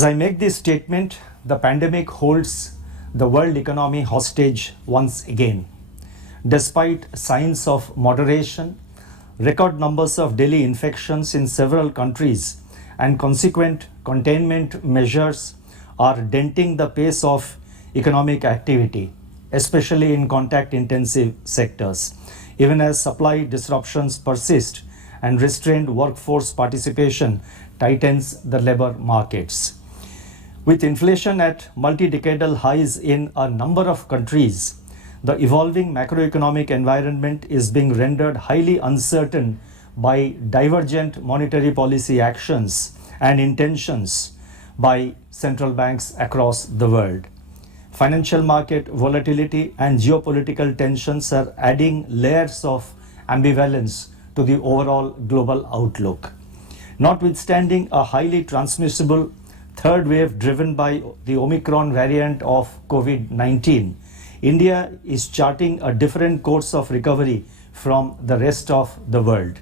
As I make this statement, the pandemic holds the world economy hostage once again. Despite signs of moderation, record numbers of daily infections in several countries and consequent containment measures are denting the pace of economic activity, especially in contact-intensive sectors, even as supply disruptions persist and restrained workforce participation tightens the labor markets. With inflation at multi-decadal highs in a number of countries, the evolving macroeconomic environment is being rendered highly uncertain by divergent monetary policy actions and intentions by central banks across the world. Financial market volatility and geopolitical tensions are adding layers of ambivalence to the overall global outlook. Notwithstanding a highly transmissible third wave driven by the Omicron variant of COVID-19, India is charting a different course of recovery from the rest of the world.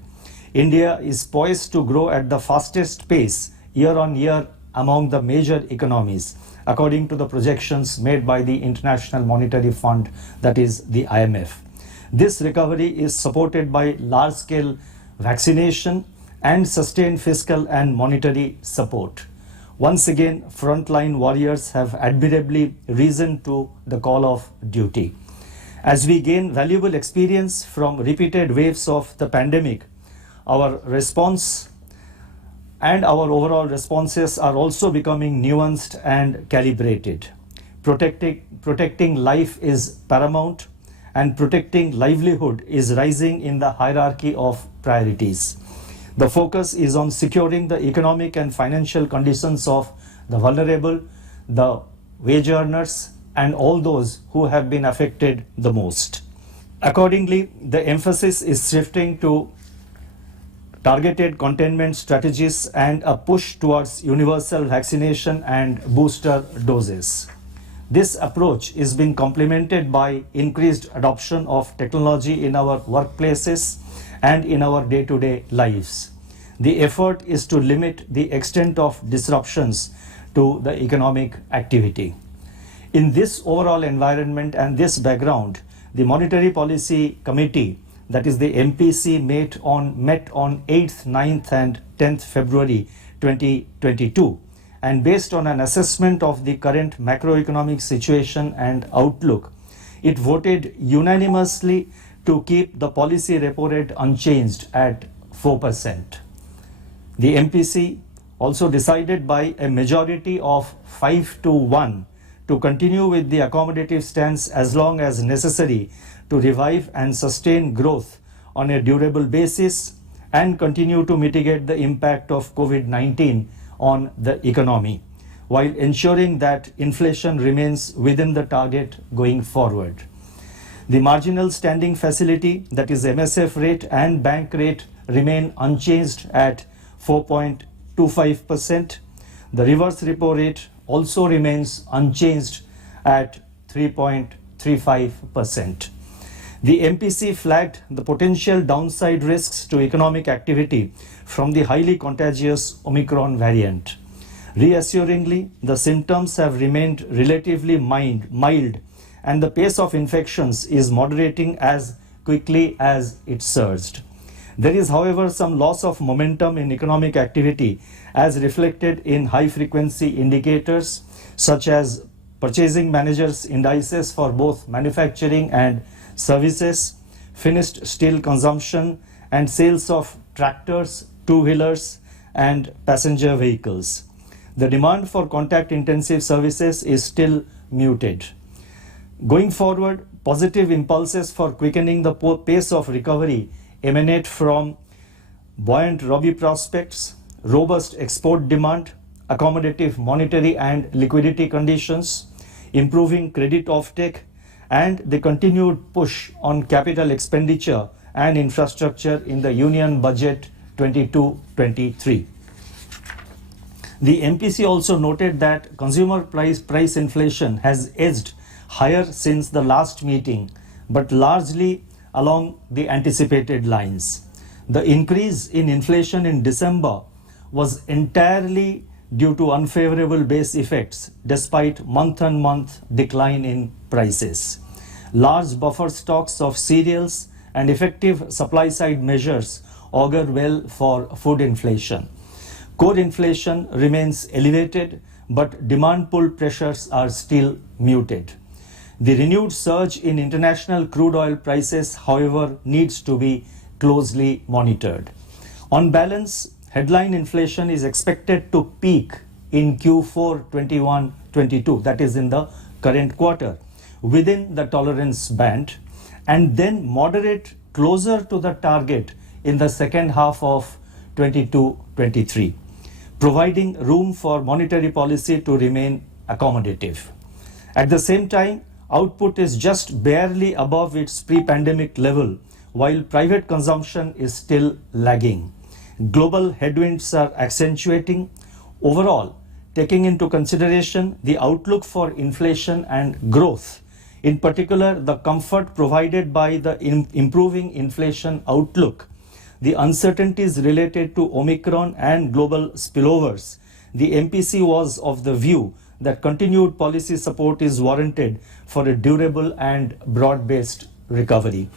India is poised to grow at the fastest pace year on year among the major economies, according to the projections made by the International Monetary Fund, that is the IMF. This recovery is supported by large-scale vaccination and sustained fiscal and monetary support. Once again, frontline warriors have admirably risen to the call of duty. As we gain valuable experience from repeated waves of the pandemic, our response and our overall responses are also becoming nuanced and calibrated. Protecting life is paramount, and protecting livelihood is rising in the hierarchy of priorities. The focus is on securing the economic and financial conditions of the vulnerable, the wage earners, and all those who have been affected the most. Accordingly, the emphasis is shifting to targeted containment strategies and a push towards universal vaccination and booster doses. This approach is being complemented by increased adoption of technology in our workplaces and in our day-to-day lives. The effort is to limit the extent of disruptions to the economic activity. In this overall environment and this background, the Monetary Policy Committee, that is the MPC, met on 8th, 9th and 10th February 2022, and based on an assessment of the current macroeconomic situation and outlook, it voted unanimously to keep the policy repo rate unchanged at 4%. The MPC also decided by a majority of 5-1 to continue with the accommodative stance as long as necessary to revive and sustain growth on a durable basis and continue to mitigate the impact of COVID-19 on the economy, while ensuring that inflation remains within the target going forward. The Marginal Standing Facility, that is MSF rate, and bank rate remain unchanged at 4.25%. The reverse repo rate also remains unchanged at 3.35%. The MPC flagged the potential downside risks to economic activity from the highly contagious Omicron variant. Reassuringly, the symptoms have remained relatively mild and the pace of infections is moderating as quickly as it surged. There is, however, some loss of momentum in economic activity as reflected in high-frequency indicators such as purchasing managers' indices for both manufacturing and services, finished steel consumption, and sales of tractors, two-wheelers, and passenger vehicles. The demand for contact-intensive services is still muted. Going forward, positive impulses for quickening the pace of recovery emanate from buoyant Rabi prospects, robust export demand, accommodative monetary and liquidity conditions, improving credit offtake, and the continued push on capital expenditure and infrastructure in the Union Budget 22-23. The MPC also noted that consumer price inflation has edged higher since the last meeting, but largely along the anticipated lines. The increase in inflation in December was entirely due to unfavorable base effects despite month-on-month decline in prices. Large buffer stocks of cereals and effective supply-side measures augur well for food inflation. Core inflation remains elevated, but demand pull pressures are still muted. The renewed surge in international crude oil prices, however, needs to be closely monitored. On balance, headline inflation is expected to peak in Q4 21-22, that is in the current quarter, within the tolerance band, and then moderate closer to the target in the second half of 22-23, providing room for monetary policy to remain accommodative. At the same time, output is just barely above its pre-pandemic level, while private consumption is still lagging. Global headwinds are accentuating. Overall, taking into consideration the outlook for inflation and growth, in particular the comfort provided by the improving inflation outlook, the uncertainties related to Omicron and global spillovers, the MPC was of the view that continued policy support is warranted for a durable and broad-based recovery.